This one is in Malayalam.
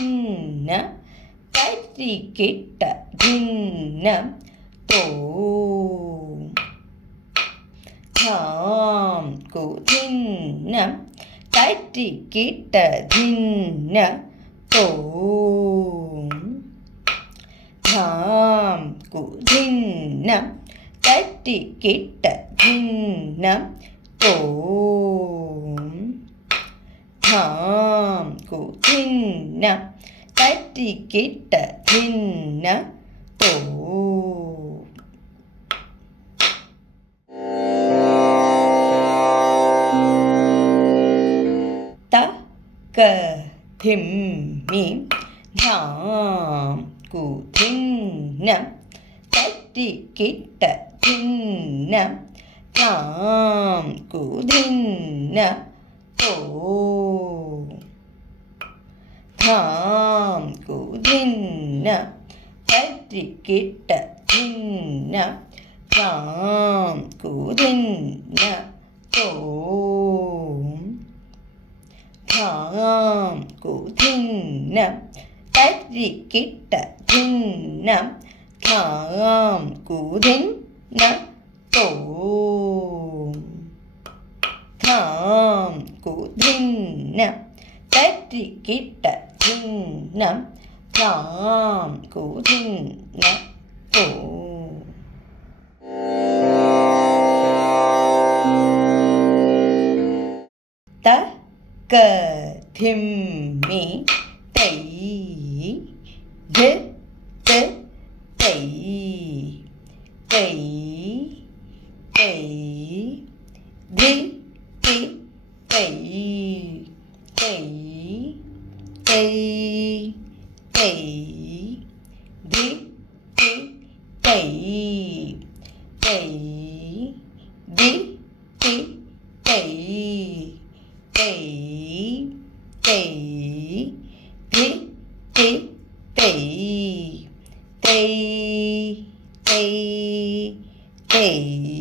ധിന്ന തരികിട്ട ധിന്ന തോം ധാം കുധിന്ന തരികിട്ട ധിന്ന തോം ധാം കുധിന്ന തരികിട്ട ധിന്ന തോം ധാം കുധിന്ന തരികിട്ട ധിന്ന തോം. ത ക ധിം മീം ധാം കുധിന്ന തരികിട്ട ധിന്ന ധാം കുധിന്ന തോം ധാം കുധിന്ന തരികിട്ട ധിന്ന ധാം കുധിന്ന തോം ധാം കുധിന്ന തരികിട്ട ധിന്ന ധാം കുധിന്ന തോം ധാം കുധിന്ന തരികിട്ട ധിന്ന ധാം കുധിന്ന തോം. ത ക ധിം മീ തൈ ധ ത തൈ തൈ തൈ ധി തി തൈ തൈ തൈ തൈ ധി തി തൈ തൈ ധി തി തൈ തൈ തൈ ധി തി തൈ തൈ തൈ തൈ